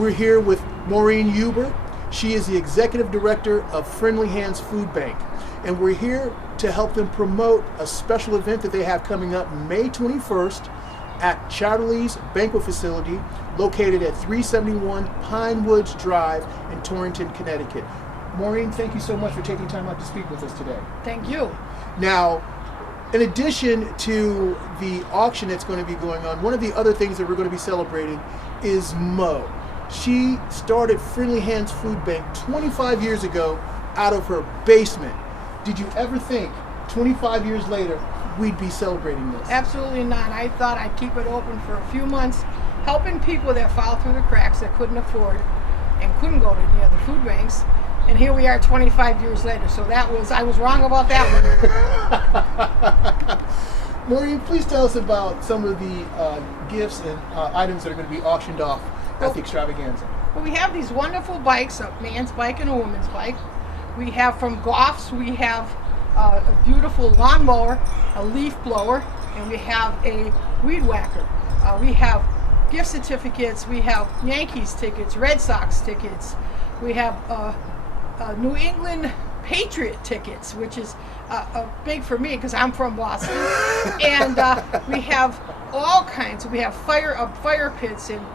We're here with Maureen Huber. She is the Executive Director of Friendly Hands Food Bank. And we're here to help them promote a special event that they have coming up May 21st at Chatterley's Banquet Facility located at 371 Pine Woods Drive in Torrington, Connecticut. Maureen, thank you so much for taking time out to speak with us today. Thank you. Now, in addition to the auction that's going to be going on, one of the other things that we're going to be celebrating is Mo. She started Friendly Hands Food Bank 25 years ago out of her basement. Did you ever think 25 years later we'd be celebrating this? Absolutely not. I thought I'd keep it open for a few months, helping people that fall through the cracks that couldn't afford and couldn't go to any other food banks. And here we are 25 years later. So I was wrong about that one. Maureen, please tell us about some of the gifts and items that are going to be auctioned off at the extravaganza. Well, we have these wonderful bikes, a man's bike and a woman's bike. We have from Goff's, we have a beautiful lawnmower, a leaf blower, and we have a weed whacker. We have gift certificates, we have Yankees tickets, Red Sox tickets, we have New England Patriot tickets, which is big for me because I'm from Boston. And we have all kinds. We have fire pits and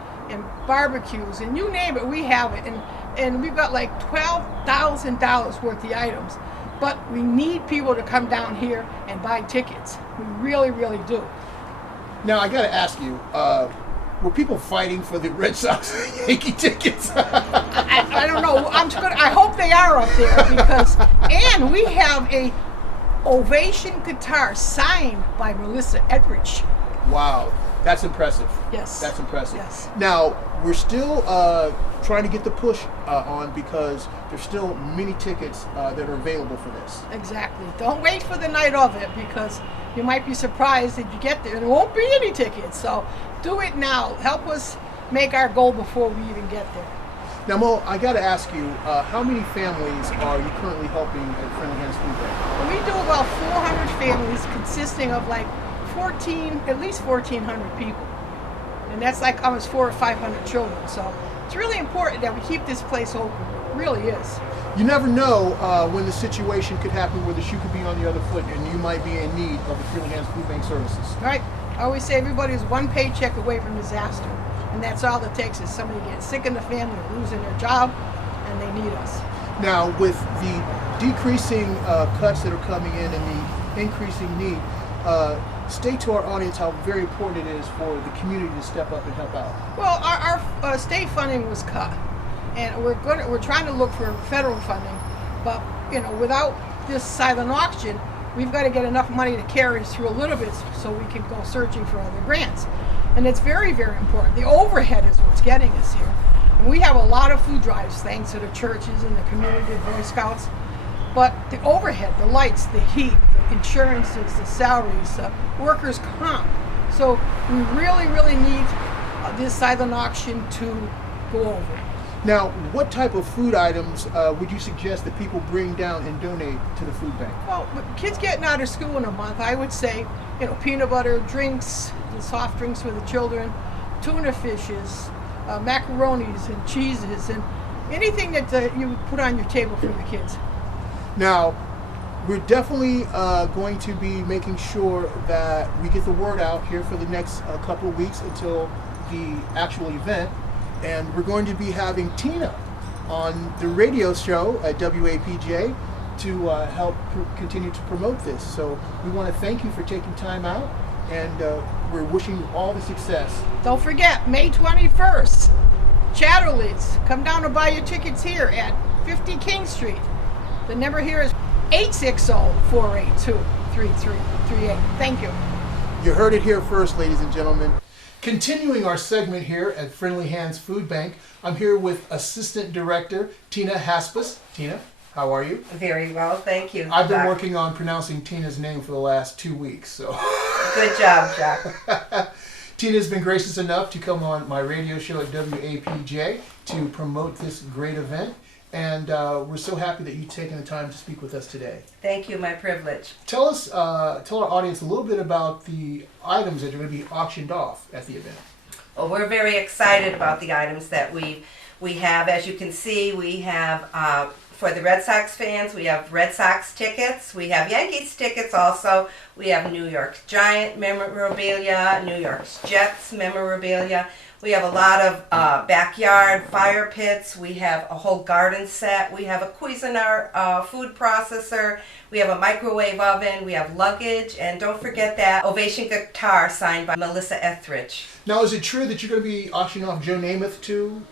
barbecues, and you name it, we have it. And we've got like $12,000 worth of items. But we need people to come down here and buy tickets. We really, really do. Now, I got to ask you, were people fighting for the Red Sox Yankee tickets? I don't know. I hope they are up there and we have a Ovation guitar signed by Melissa Etheridge. Wow, that's impressive. Yes. That's impressive. Yes. Now, we're still trying to get the push on because there's still many tickets that are available for this. Exactly. Don't wait for the night of it because you might be surprised if you get there. There won't be any tickets. So do it now. Help us make our goal before we even get there. Now, Mo, I got to ask you, how many families are you currently helping at Friendly Hands Food Bank? We do about 400 families consisting of like at least 1,400 people. And that's like almost 400 or 500 children. So it's really important that we keep this place open. It really is. You never know when the situation could happen where the shoe could be on the other foot and you might be in need of the Friendly Hands Food Bank services. Right. I always say everybody's one paycheck away from disaster. And that's all it takes is somebody getting sick in the family or losing their job, and they need us. Now, with the decreasing cuts that are coming in and the increasing need, state to our audience how very important it is for the community to step up and help out. Well, our state funding was cut, and we're trying to look for federal funding, but without this silent auction, we've got to get enough money to carry us through a little bit so we can go searching for other grants. And it's very, very important. The overhead is what's getting us here. And we have a lot of food drives thanks to the churches and the community, Boy Scouts. But the overhead, the lights, the heat, the insurances, the salaries, workers' comp. So we really, really need this silent auction to go over. Now, what type of food items would you suggest that people bring down and donate to the food bank? Well, with kids getting out of school in a month, I would say, peanut butter, drinks, the soft drinks for the children, tuna fishes, macaronis and cheeses, and anything that you would put on your table for the kids. Now, we're definitely going to be making sure that we get the word out here for the next couple of weeks until the actual event. And we're going to be having Tina on the radio show at WAPJ to help continue to promote this. So we want to thank you for taking time out, and we're wishing you all the success. Don't forget, May 21st, Chatterley's. Come down and buy your tickets here at 50 King Street. The number here is 860-482-3338. Thank you. You heard it here first, ladies and gentlemen. Continuing our segment here at Friendly Hands Food Bank, I'm here with Assistant Director Tina Haspis. Tina, how are you? Very well, thank you. I've been Jack. working on pronouncing Tina's name for the last 2 weeks, so. Good job, Jack. Tina's been gracious enough to come on my radio show at WAPJ to promote this great event. And we're so happy that you've taken the time to speak with us today. Thank you, my privilege. Tell our audience a little bit about the items that are going to be auctioned off at the event. Well, we're very excited about the items that we have. As you can see, we have for the Red Sox fans, we have Red Sox tickets. We have Yankees tickets also. We have New York Giant memorabilia, New York Jets memorabilia. We have a lot of backyard fire pits. We have a whole garden set. We have a Cuisinart food processor. We have a microwave oven. We have luggage. And don't forget that Ovation guitar signed by Melissa Etheridge. Now, is it true that you're going to be auctioning off Joe Namath too?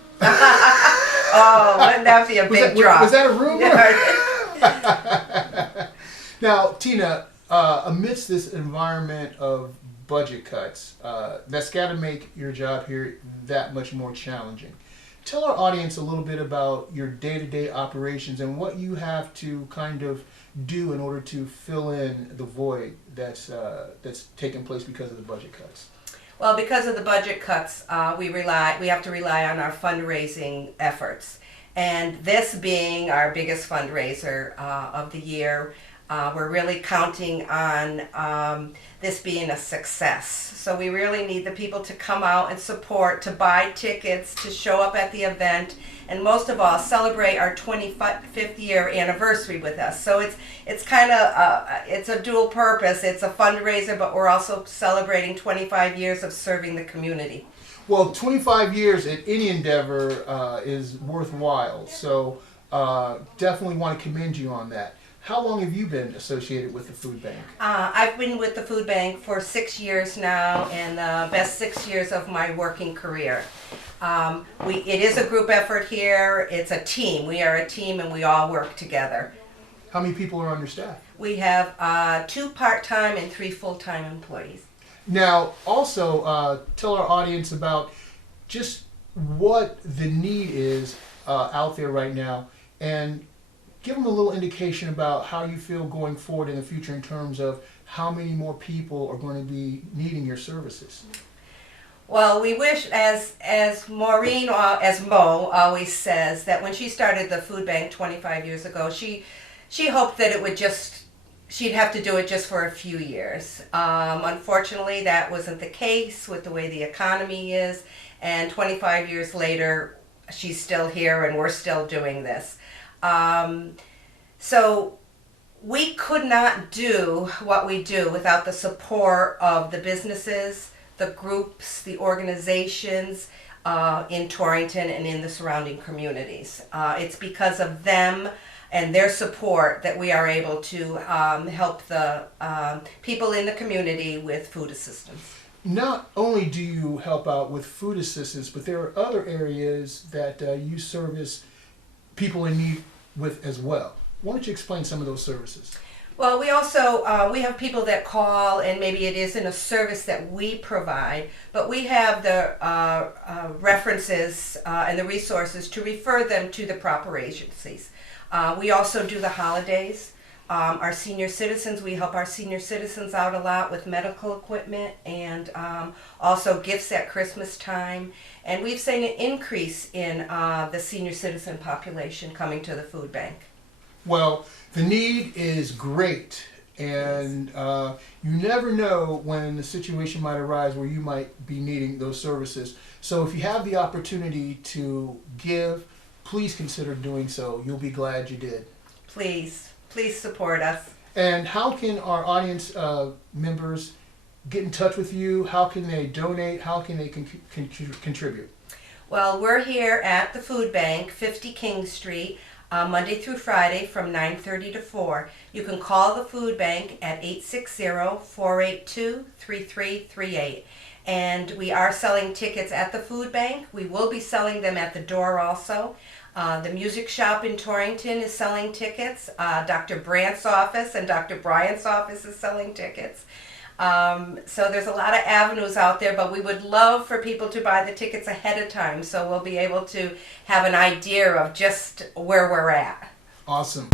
Oh, wouldn't that be a big draw? Was that a rumor? Yeah. Now, Tina, amidst this environment of budget cuts, that's got to make your job here that much more challenging. Tell our audience a little bit about your day-to-day operations and what you have to kind of do in order to fill in the void that's taken place because of the budget cuts. Well, because of the budget cuts, we have to rely on our fundraising efforts. And this being our biggest fundraiser of the year, we're really counting on this being a success. So we really need the people to come out and support, to buy tickets, to show up at the event, and most of all, celebrate our 25th year anniversary with us. So it's kind of it's a dual purpose. It's a fundraiser, but we're also celebrating 25 years of serving the community. Well, 25 years at any endeavor is worthwhile. So definitely want to commend you on that. How long have you been associated with the food bank? I've been with the food bank for 6 years now, and the best 6 years of my working career. It is a group effort here. It's a team. We are a team, and we all work together. How many people are on your staff? We have 2 part-time and 3 full-time employees. Now, also tell our audience about just what the need is out there right now, and give them a little indication about how you feel going forward in the future in terms of how many more people are going to be needing your services. Well, we wish, as Maureen, as Mo always says, that when she started the food bank 25 years ago, she hoped that it would she'd have to do it just for a few years. Unfortunately, that wasn't the case with the way the economy is, and 25 years later, she's still here and we're still doing this. So we could not do what we do without the support of the businesses, the groups, the organizations in Torrington and in the surrounding communities. It's because of them and their support that we are able to help the people in the community with food assistance. Not only do you help out with food assistance, but there are other areas that you service people in need with as well. Why don't you explain some of those services? Well, we also we have people that call, and maybe it isn't a service that we provide, but we have the references and the resources to refer them to the proper agencies. We also do the holidays. Our senior citizens, we help our senior citizens out a lot with medical equipment and also gifts at Christmas time. And we've seen an increase in the senior citizen population coming to the food bank. Well, the need is great, and you never know when the situation might arise where you might be needing those services. So if you have the opportunity to give, please consider doing so. You'll be glad you did. Please support us. And how can our audience members get in touch with you? How can they donate? How can they contribute? Well, we're here at the food bank, 50 King Street, Monday through Friday from 9:30 to 4. You can call the food bank at 860-482-3338. And we are selling tickets at the food bank. We will be selling them at the door also. The music shop in Torrington is selling tickets. Dr. Brandt's office and Dr. Bryant's office is selling tickets. So there's a lot of avenues out there, but we would love for people to buy the tickets ahead of time so we'll be able to have an idea of just where we're at. Awesome.